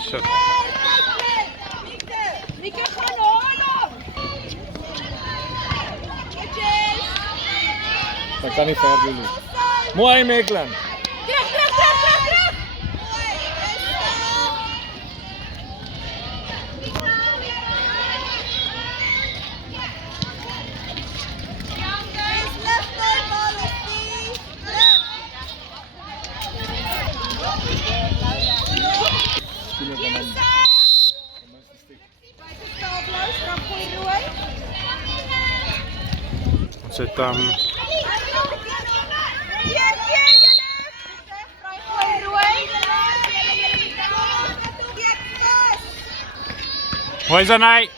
Shit. Mieke gaan halen. Dat kan niet ver doen. Mooi, Meklan. Terug. Zit Mooi Zanai.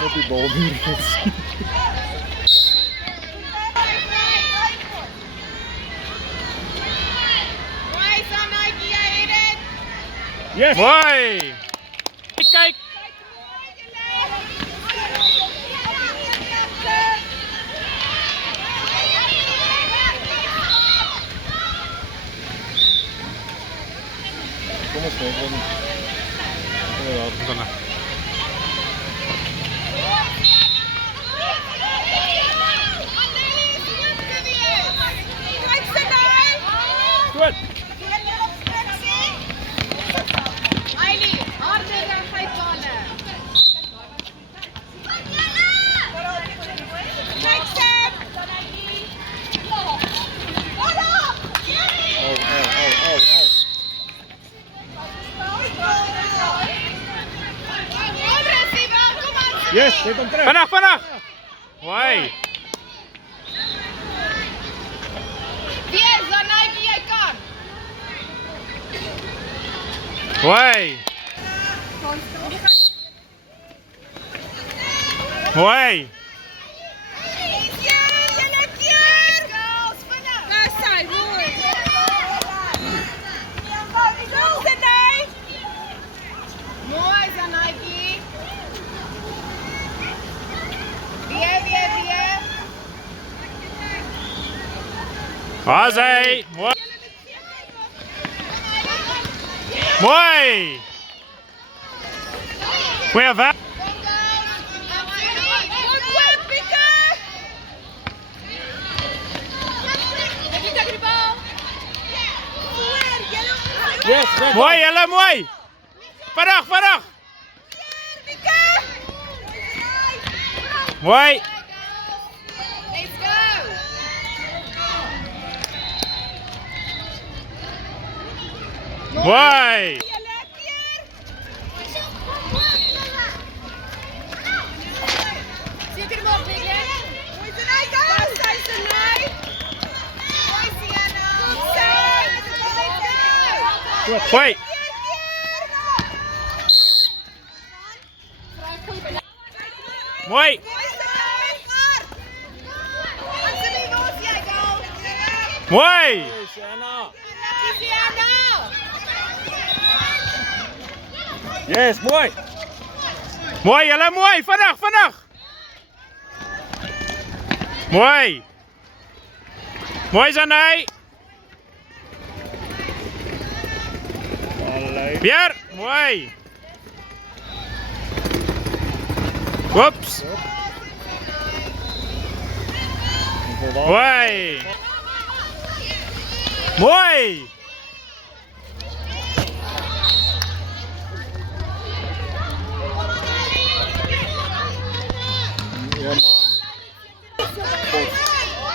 Net die bal niet gezien. Yes! Mooi! Kijk! Kom eens mee, kom. Inderdaad, we gaan Goed. Yes, zet hem terug. Vanaf. Mooi. Mooi. Mooi. Azai. Mooi. Mooi. Goeie weg. Yes, mooi, Jelle, mooi. Vandaag. Mooi. Mooi. Mooi. Mooi. Mooi. Yes, mooi. Mooi, Jelle, mooi. Vandaag. Mooi. Mooi, Zanai. Pierre, mooi. Oeps. Mooi. Mooi.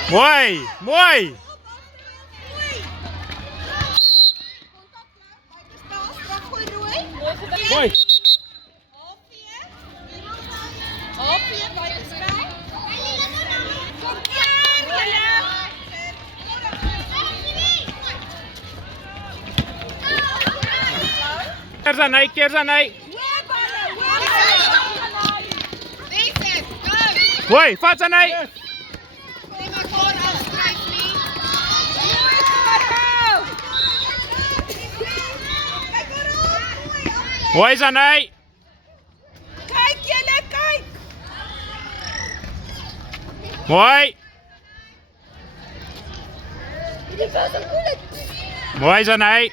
Mooi. Mooi. Mooi. Keer zijn hij. Mooi, vat zijn hij. Mooi zijn hij. Kijk jullie, kijk! Mooi. Mooi zijn hij.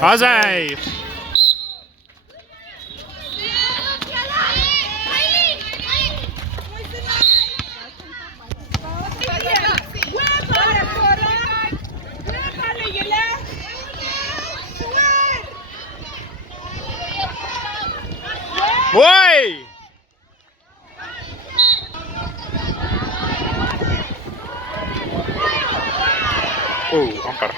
Azai. Mooi. Oeh, amper.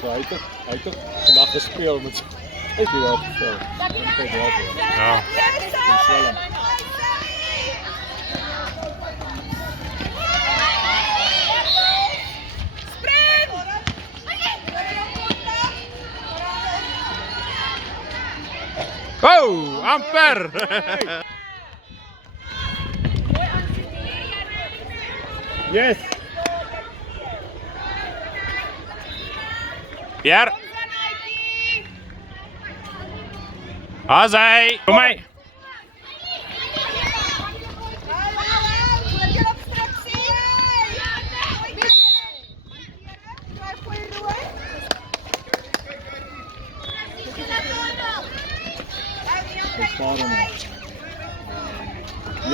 Hij heeft toch vandaag gespeeld met ik wil wel gespeeld. Ja. Oh, amper. Yes. Pierre. Azai. Kom mee.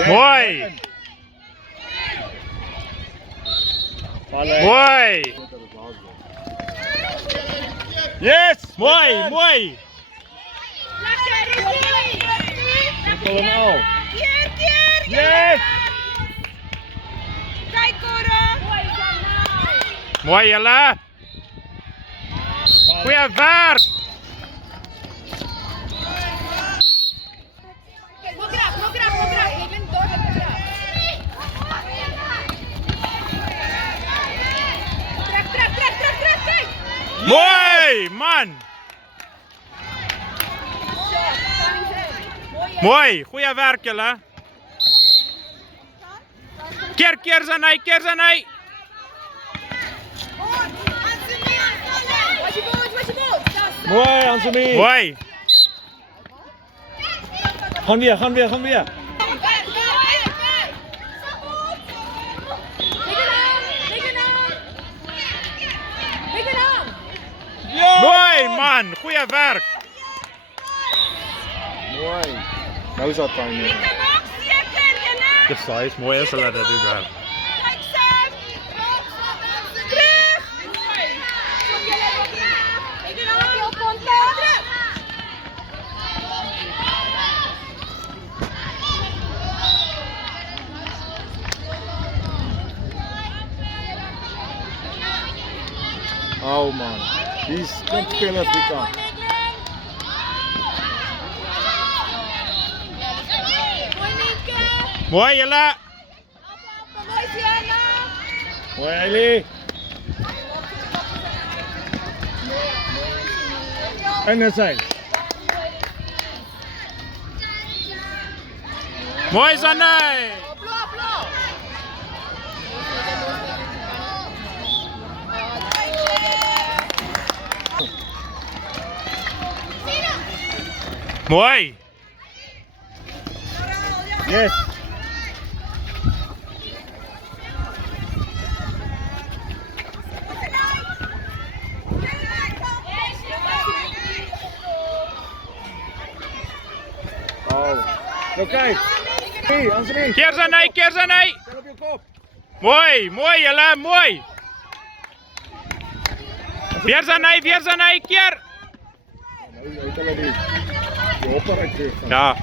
Mooi. Mooi. Yes. Mooi, mooi. Allemaal. Yes! Kijk, Cora! Mooi, Jelle. Goeie werk. No grab. Ik ben door met de grab. Trek. Mooi, man. Mooi, goeie werk, Jelle. Keer zijn hij. Wat je boot. Mooi, Anthony. Mooi. Gaan weer. Mooi, man. Goeie werk. Mooi. Nou is dat dan. De size, mooi als hulle dit doen. Kijk, Sam! Terug! Oh man. Die is kan spelen als die kan. Mooi, Jelle. Mooi, Ellie. En dat zijn. Mooi, Zanai. Mooi. Yes. Oh. Nou kijk. Hey, Anthony. Keer zijn hij. Stel op je kop. Mooi, Jelle, mooi. Weer zijn hij, keer. Nee, ik kan het niet. Je hopper ik terug. Ja.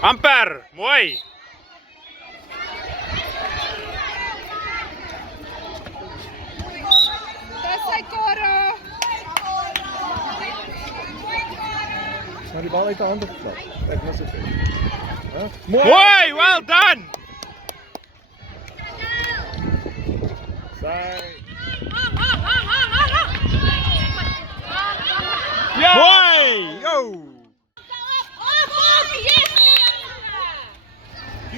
Amper, mooi. Dat is Cora! Nou, die bal uit de handen geklapt. Kijk, dat is het. Mooi, well done. Mooi.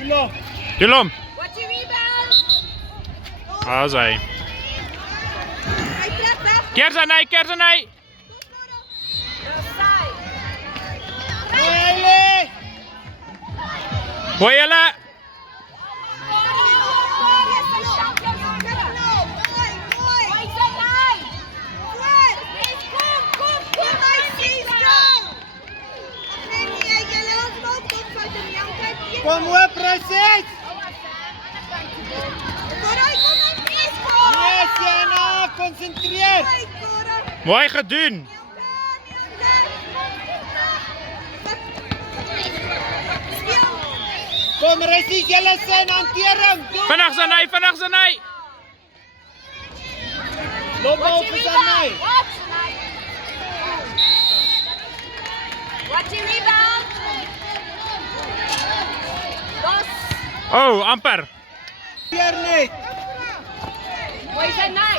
Yo. Julom. Watch your rebound. As hy. Hy trap weg. Kerzanay. Mooi julle. Kom op, proses! Nee, Sienna, concentreer! Mooi gedoen. Kom, Ressie, julle sin hantering! Vinnig Zanay. Loop op vir Sanay! Watch your rebound. Dos. Oh, amper. Keer net! Mooi Zanay.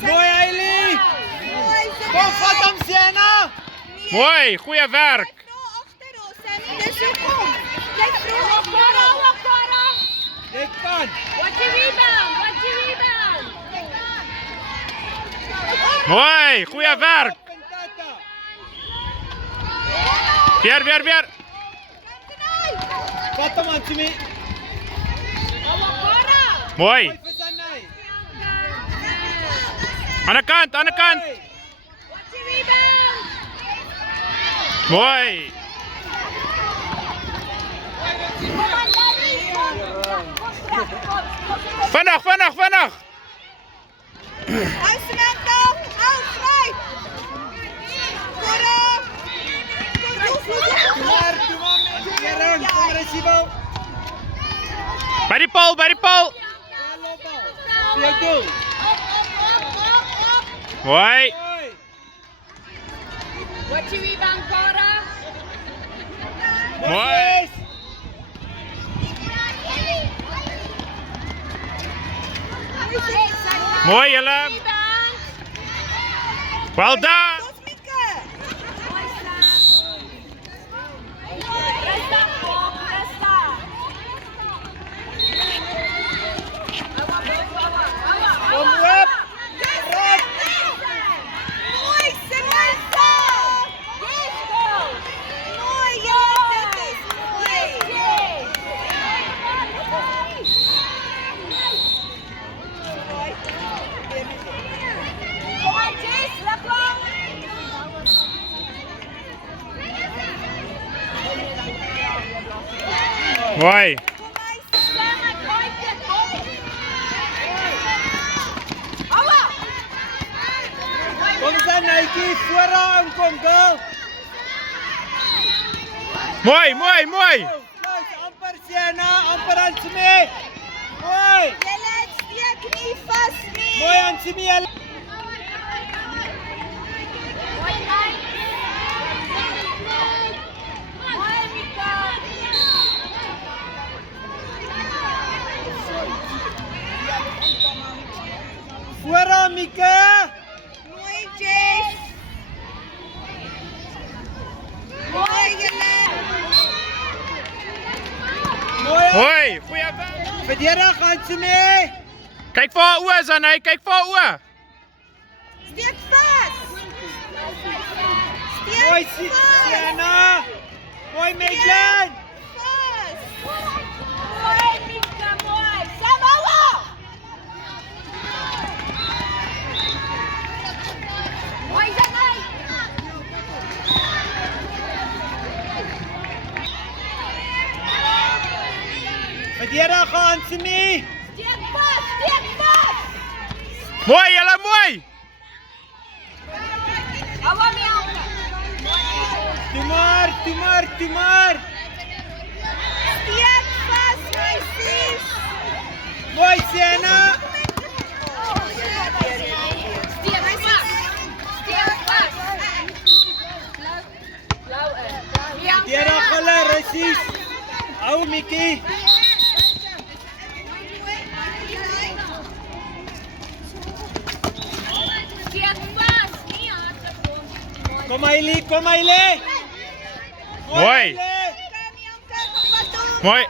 Mooi, Hailey! Kom, vat hom, Sienna! Mooi, goeie werk. Jy kan! Watch your rebound. Mooi, goeie werk. Pintata! Weer. Vat hom, Antsumi! Mooi. Mooi vir Sanay! Aan die kant. Watch your rebound. Mooi. Vinnig. Hou Samantha. Hou vry. Kora. Toe maar, Kering, kom Ressie bal! By die paal. Loopbal! Vir jou doel! Mooi. Mooi! Watch your rebound, Kora. Mooi. Mooi julle. Well done. Kom op! Mooi. Kom Sanaytjie, vooraan kom, girl! Mooi. Kluis, amper Sienna, amper Antsumi! Mooi! Mooi Antsumi, julle! Vooraan, Mika! Mooi. Goeie werk. Verdedig, Antsumi! Kyk vir haar oë, Zanay. Kyk vir haar oë. Steek vas! Mooi, Sienna! Mooi, Megan! Vas! Mooi, Mika, mooi! Samoa! Mooi, Zanay! Verdedig, Antsumi! Steek vas! Steek vas! Mooi julle, mooi. Hou aan my hande! Toe maar! Steek vas, my sis! Mooi, Sienna! Steek vas! Steek vas! Blou in. Ja. sis. Hou Mickey. Steek vas. Nie hande kom. Kom Hailey, kom Hailey. Mooi. Mooi.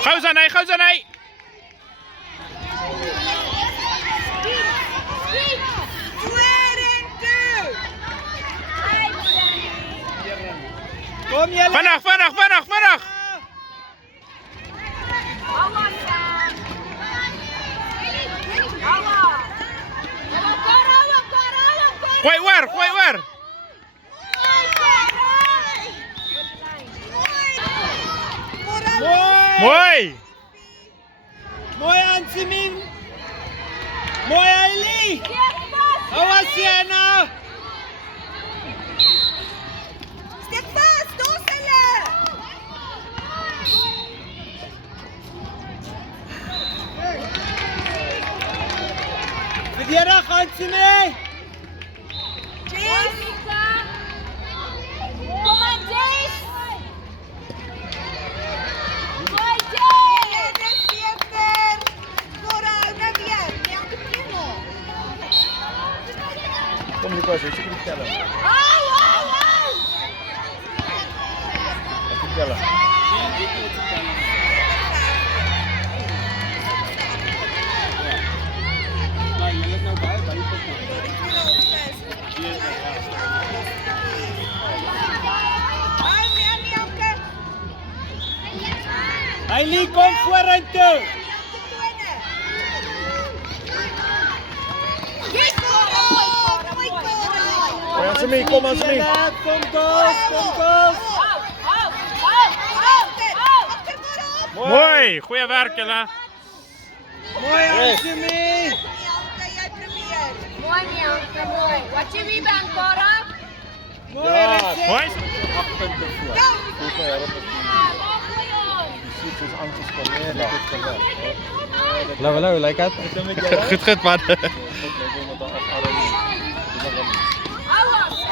Gauw Zanay, gauw Zanay. Kom julle. Vinnig. Gooi oor. Mooi. Mooi Ansimin. Mooi Hailey. Hou aan Sienna. Steek vas, dos hulle. Verdedig Ansimin. Jessica. Kom aan, Jess. Mooi, Jess. Dis beter. Cora, nou weer. Nie aan die primo. Kom Lucas, weet je hoe die tellen? Au. Wat die tellen? Maar julle het nou baie bygekom. Hailey, kom vorentoe. Mooi Ansemie, kom Ansemie. Kom goals. Mooi. Goeie werk julle. Mooi Ansimin. Mooi, Mianka, mooi. Wat je wie bent, Cora? Mooi Ja. Reset. Mooi. 8 punten voor. Hoeveel help het die shit is aangespannen. Dat is geweldig. Hallo, like het? Goed man.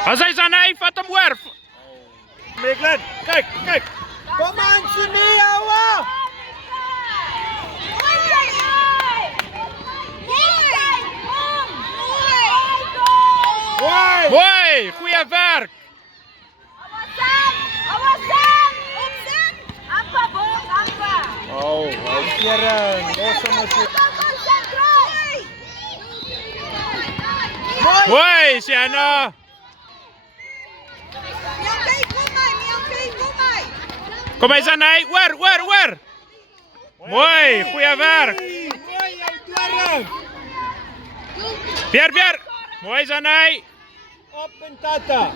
Als hij Zanay, vat hem oor. Meeklen, kijk. Kom Ansimin, ouwe. Mooi. Mooi. Goeie werk. Oh, Keren, los om ons. Mooi, Sienna. Kom maar Zanay, oor. Mooi, goeie werk. Mooi jou dwarm. Weer. Mooi Zanay. Op en tata.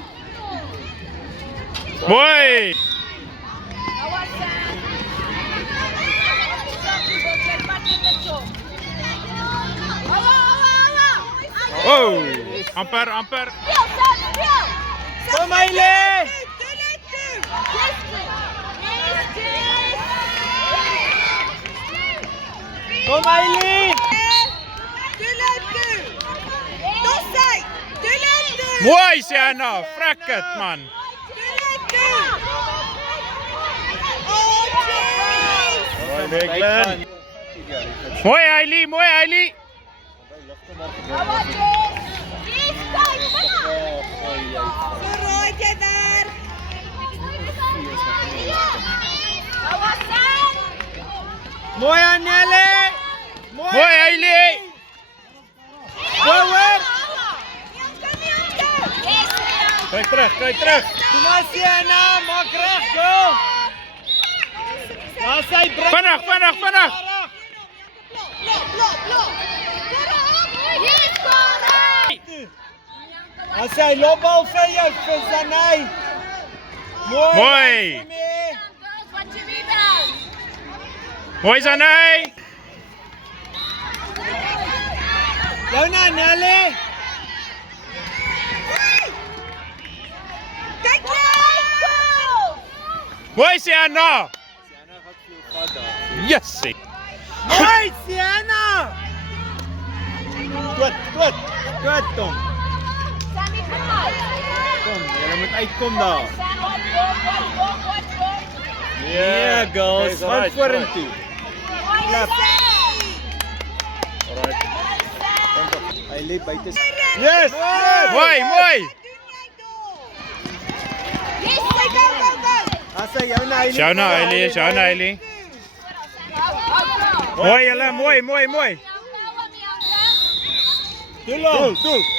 Mooi. Oh, amper. Kom Hailey. Kom Hailey. Mooi Sienna, frek het man. mooi Meeklen. Mooi Hailey. Mooi Annelle. Mooi Hailey. Goeie. Kijk terug. Kom maar Sienna, maak reg, go. Daar sy bring. Vinnig. Daar sy lopbal vir jou, vir Zanay. Mooi. Mooi Zanay. Jou na Annelle. Mooi Sienna. Yes. Mooi Sienna. Goed, Tom. Kom, julle moet uitkom daar. Yeah, girls. Guys, Van alright, vorentoe. Klap. Alright. Hy lê buite. Yes! Mooi, mooi. Yes, go, go, go. As hy jou na hy Sjou nou, Hailey, sjou nou, Hailey. Mooi julle, mooi, mooi, mooi. Doel, doel.